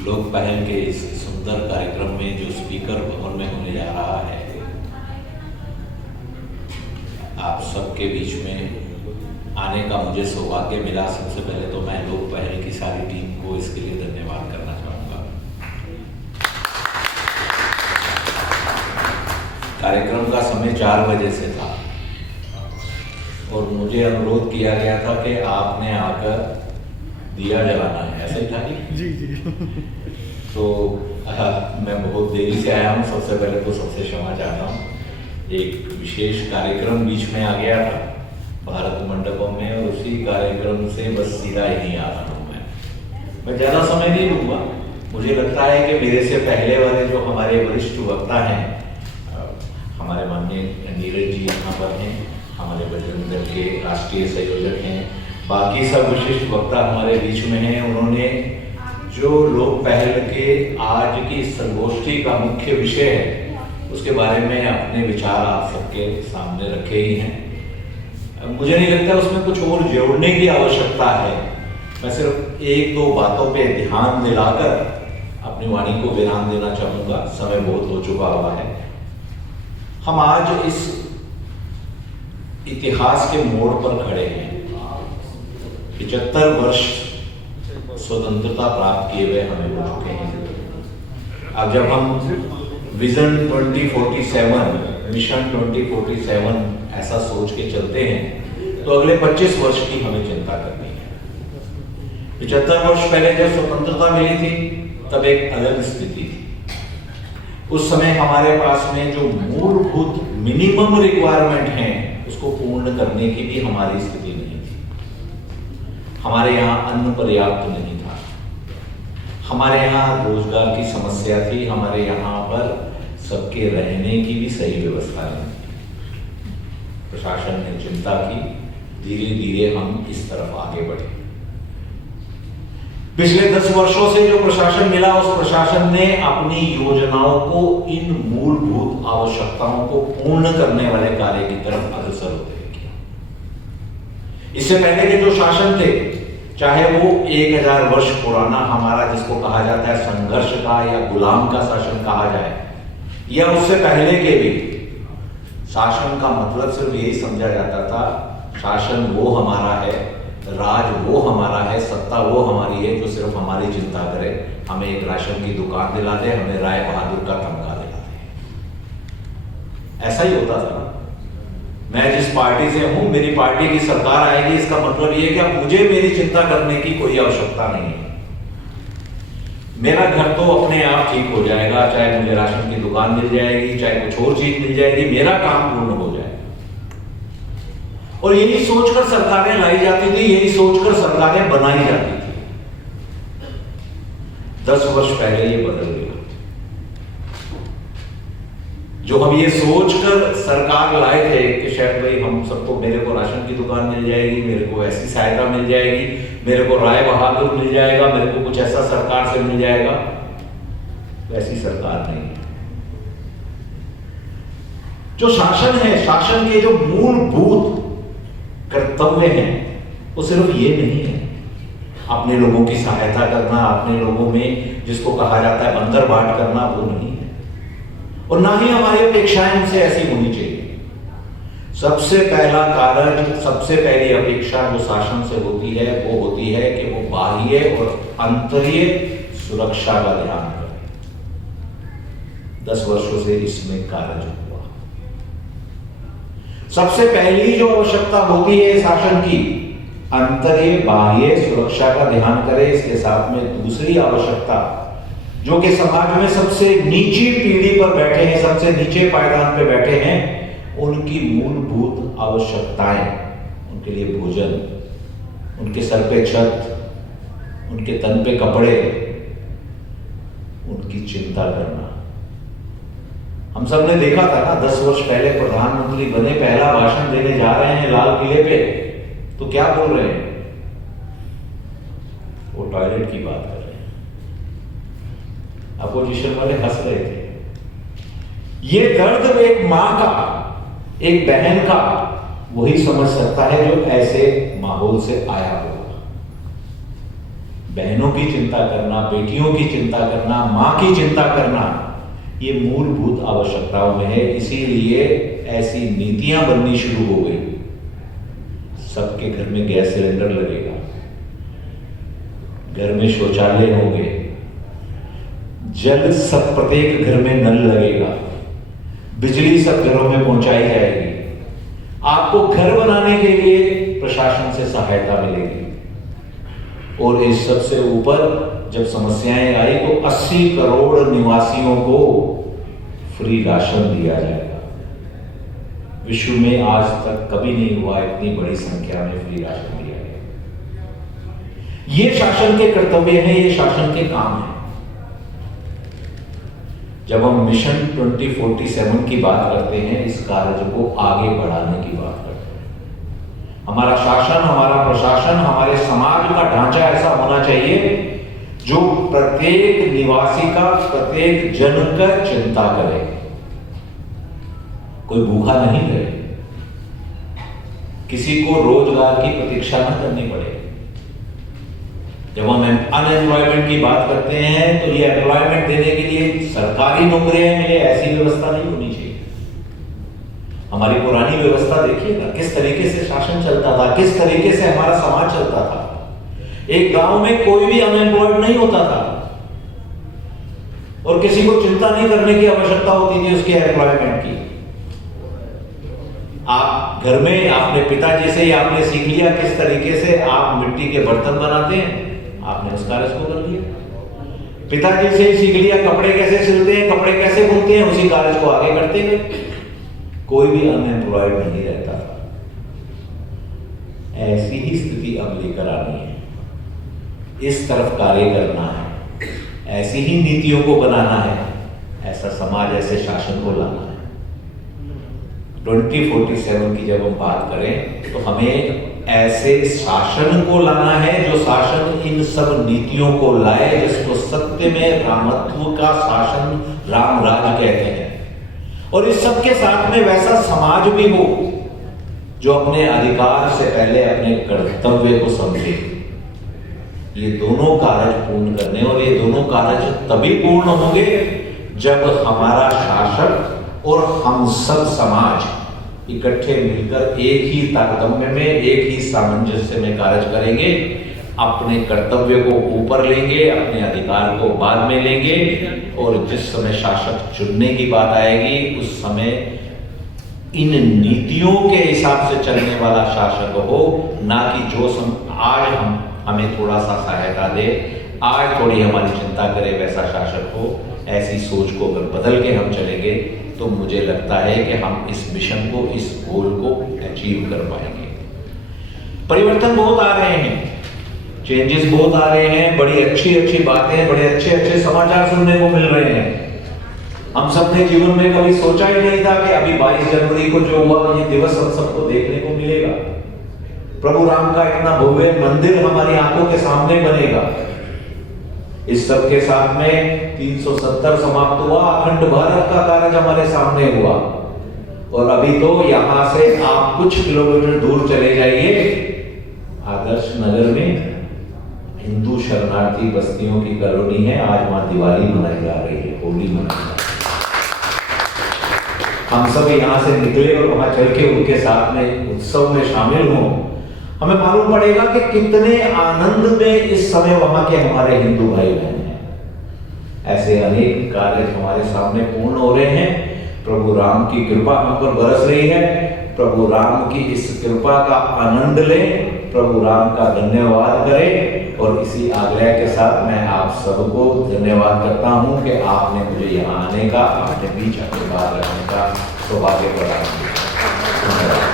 लोक पहल के इस सुंदर कार्यक्रम में जो स्पीकर भवन में होने जा रहा है, आप सबके बीच में आने का मुझे सौभाग्य मिला। सबसे पहले तो मैं लोक पहल की सारी टीम को इसके लिए धन्यवाद करना चाहूँगा। कार्यक्रम का समय 4 बजे से था और मुझे अनुरोध किया गया था कि आपने आकर दिया जलाना है, ऐसा ही था जी। तो मैं बहुत देरी से आया हूँ। सबसे पहले तो सबसे क्षमा चाहता हूँ। एक विशेष कार्यक्रम बीच में आ गया था भारत मंडपम में और उसी कार्यक्रम से बस सीधा ही नहीं आ रहा हूँ। मैं ज़्यादा समय नहीं लूँगा। मुझे लगता है कि मेरे से पहले वाले जो हमारे वरिष्ठ वक्ता हैं, हमारे माननीय नीरज जी यहाँ पर हैं, हमारे बजरंग दल के राष्ट्रीय संयोजक हैं, बाकी सब विशिष्ट वक्ता हमारे बीच में हैं। उन्होंने जो लोक पहल के आज की संगोष्ठी का मुख्य विषय है उसके बारे में अपने विचार आप सबके सामने रखे ही हैं। मुझे नहीं लगता उसमें कुछ और जोड़ने की आवश्यकता है। मैं सिर्फ 1-2 बातों पे ध्यान दिलाकर अपनी वाणी को विराम देना चाहूँगा। समय बहुत हो चुका हुआ है। हम आज इस इतिहास के मोड़ पर खड़े हैं। 75 वर्ष स्वतंत्रता प्राप्त किए हुए हमें हो चुके हैं। अब जब हम विजन 2047, मिशन 2047 ऐसा सोच के चलते हैं तो अगले 25 वर्ष की हमें चिंता करनी है। 75 वर्ष पहले जब स्वतंत्रता मिली थी तब एक अलग स्थिति थी। उस समय हमारे पास में जो मूलभूत मिनिमम रिक्वायरमेंट हैं उसको पूर्ण करने की भी हमारी स्थिति नहीं थी। हमारे यहाँ अन्न पर्याप्त नहीं था, हमारे यहाँ रोजगार की समस्या थी, हमारे यहाँ पर सबके रहने की भी सही व्यवस्था नहीं थी। प्रशासन ने चिंता की, धीरे धीरे हम इस तरफ आगे बढ़े। पिछले 10 वर्षों से जो प्रशासन मिला उस प्रशासन ने अपनी योजनाओं को इन मूलभूत आवश्यकताओं को पूर्ण करने वाले कार्य की तरफ अग्रसर होते किया। इससे पहले के जो शासन थे, चाहे वो 1000 वर्ष पुराना हमारा जिसको कहा जाता है संघर्ष का या गुलाम का शासन कहा जाए, या उससे पहले के भी, शासन का मतलब सिर्फ यही समझा जाता था शासन वो हमारा है, राज वो हमारा है, सत्ता वो हमारी है जो सिर्फ हमारी चिंता करे, हमें एक राशन की दुकान दिला दे, हमें राय बहादुर का तमगा दिला दे। ऐसा ही होता था। मैं जिस पार्टी से हूं, मेरी पार्टी की सरकार आएगी, इसका मतलब ये है कि अब मुझे मेरी चिंता करने की कोई आवश्यकता नहीं है। मेरा घर तो अपने आप ठीक हो जाएगा, चाहे मुझे राशन की दुकान मिल जाएगी, चाहे कुछ और चीज मिल जाएगी, मेरा काम पूर्ण हो जाएगा। और यही सोचकर सरकारें लाई जाती थी, यही सोचकर सरकारें बनाई जाती थी। 10 वर्ष पहले ये बदल गया। जो हम ये सोचकर सरकार लाए थे कि शायद भाई हम सबको, मेरे को राशन की दुकान मिल जाएगी, मेरे को ऐसी सहायता मिल जाएगी, मेरे को राय बहादुर मिल जाएगा, मेरे को कुछ ऐसा सरकार से मिल जाएगा, वैसी सरकार नहीं है। जो शासन है, शासन के जो मूलभूत कर्तव्य हैं वो सिर्फ ये नहीं है अपने लोगों की सहायता करना, अपने लोगों में जिसको कहा जाता है बंदर बाट करना, वो नहीं है। और ना ही हमारी अपेक्षाएं उनसे ऐसी होनी चाहिए। सबसे पहला कार्य, सबसे पहली अपेक्षा जो शासन से होती है वो होती है कि वो बाह्य और आंतरिक सुरक्षा का ध्यान करे। 10 वर्षों से इसमें कार्य हुआ। सबसे पहली जो आवश्यकता होती है शासन की, आंतरिक बाह्य सुरक्षा का ध्यान करे। इसके साथ में दूसरी आवश्यकता, जो कि समाज में सबसे नीची पीढ़ी पर बैठे हैं, सबसे नीचे पायदान पे बैठे हैं, उनकी मूलभूत आवश्यकताएं, उनके लिए भोजन, उनके सर पे छत, उनके तन पे कपड़े, उनकी चिंता करना। हम सब ने देखा था ना, 10 वर्ष पहले प्रधानमंत्री बने, पहला भाषण देने जा रहे हैं लाल किले पे, तो क्या बोल रहे हैं? वो टॉयलेट की बात कर रहे हैं। अपोजिशन वाले हंस रहे थे। ये दर्द एक मां का, एक बहन का वही समझ सकता है जो ऐसे माहौल से आया होगा। बहनों की चिंता करना, बेटियों की चिंता करना, माँ की चिंता करना, ये मूलभूत आवश्यकताओं में है। इसीलिए ऐसी नीतियां बननी शुरू हो गई। सबके घर में गैस सिलेंडर लगेगा, घर में शौचालय होंगे, जल सब प्रत्येक घर में नल लगेगा, बिजली सब घरों में पहुंचाई जाएगी। आपको घर बनाने के लिए प्रशासन से सहायता मिलेगी। और इस सबसे ऊपर जब समस्याएं आई तो 80 करोड़ निवासियों को फ्री राशन दिया जाएगा। विश्व में आज तक कभी नहीं हुआ इतनी बड़ी संख्या में फ्री राशन दिया गया। ये शासन के कर्तव्य हैं, ये शासन के काम है। जब हम मिशन 2047 की बात करते हैं, इस कार्य को आगे बढ़ाने की बात करते हैं। हमारा शासन, हमारा प्रशासन, हमारे समाज का ढांचा ऐसा होना चाहिए जो प्रत्येक निवासी का, प्रत्येक जन का चिंता करे, कोई भूखा नहीं रहे, किसी को रोजगार की प्रतीक्षा न करनी पड़े। जब हम अनएम्प्लॉयमेंट की बात करते हैं तो ये एम्प्लॉयमेंट देने के लिए सरकारी नौकरियां मिले, ऐसी व्यवस्था नहीं होनी चाहिए। हमारी पुरानी व्यवस्था देखिएगा, किस तरीके से शासन चलता था, किस तरीके से हमारा समाज चलता था। एक गांव में कोई भी अनएम्प्लॉयड नहीं होता था और किसी को चिंता नहीं करने की आवश्यकता होती थी उसके एम्प्लॉयमेंट की। आप घर में अपने पिताजी से आपने सीख लिया किस तरीके से आप मिट्टी के बर्तन बनाते हैं, आपने उस कार्य को कर लिया। पिताजी से सीख लिया कपड़े कैसे सिलते हैं, कपड़े कैसे बुनते हैं, उसी कार्य को आगे करते गए। कोई भी अनएम्प्लॉयड नहीं रहता था। ऐसी ही स्थिति अब लेकर आनी है, इस तरफ कार्य करना है, ऐसी ही नीतियों को बनाना है, ऐसा समाज, ऐसे शासन को लाना है। 2047 की जब हम बात करें तो हमें ऐसे शासन को लाना है जो शासन इन सब नीतियों को लाए, जिसको सत्य में रामत्व का शासन, राम राज कहते हैं। और इस सब के साथ में वैसा समाज भी हो जो अपने अधिकार से पहले अपने कर्तव्य को समझे। ये दोनों कार्य पूर्ण करने, और ये दोनों कार्य तभी पूर्ण होंगे जब हमारा शासक और हम सब समाज इकट्ठे मिलकर एक ही तारतम्य में, एक ही सामंजस्य में कार्य करेंगे, अपने कर्तव्य को ऊपर लेंगे, अपने अधिकार को बाद में लेंगे। और जिस समय शासक चुनने की बात आएगी उस समय इन नीतियों के हिसाब से चलने वाला शासक हो, ना कि जो आज हमें थोड़ा सा सहायता दे, आज थोड़ी हमारी चिंता करे, वैसा शासक हो। ऐसी सोच को अगर बदल के हम चलेंगे तो मुझे लगता है कि हम इस मिशन को, इस गोल को अचीव कर पाएंगे। परिवर्तन बहुत आ रहे हैं, चेंजेस बहुत आ रहे हैं, बड़ी अच्छी अच्छी बातें, बड़े अच्छे अच्छे समाचार सुनने को मिल रहे हैं। हम सबने जीवन में कभी सोचा ही नहीं था कि अभी 22 जनवरी को जो हुआ ये दिवस हम सबको देखने को मिलेगा। प्रभु राम का इतना भव्य मंदिर हमारी आंखों के सामने बनेगा। इस सब के साथ में 370 समाप्त हुआ, अखंड भारत का कार्य हमारे सामने हुआ। और अभी तो यहां से आप कुछ किलोमीटर दूर चले जाइए, आदर्श नगर में हिंदू शरणार्थी बस्तियों की कॉलोनी है। आज वहां दिवाली मनाई जा रही है, होली मनाई जा रही है। हम सब यहाँ से निकले और वहां चल के उनके साथ में उत्सव में शामिल हों, हमें मालूम पड़ेगा कि कितने आनंद में इस समय वहां के हमारे हिंदू भाई बहन हैं। ऐसे अनेक कार्य हमारे सामने पूर्ण हो रहे हैं। प्रभु राम की कृपा हम पर बरस रही है। प्रभु राम की इस कृपा का आनंद लें, प्रभु राम का धन्यवाद करें। और इसी आग्रह के साथ मैं आप सबको धन्यवाद करता हूं कि आपने मुझे यहाँ आने का, अपने बीच अपनी बात रखने का सौभाग्य प्रदान किया। धन्यवाद।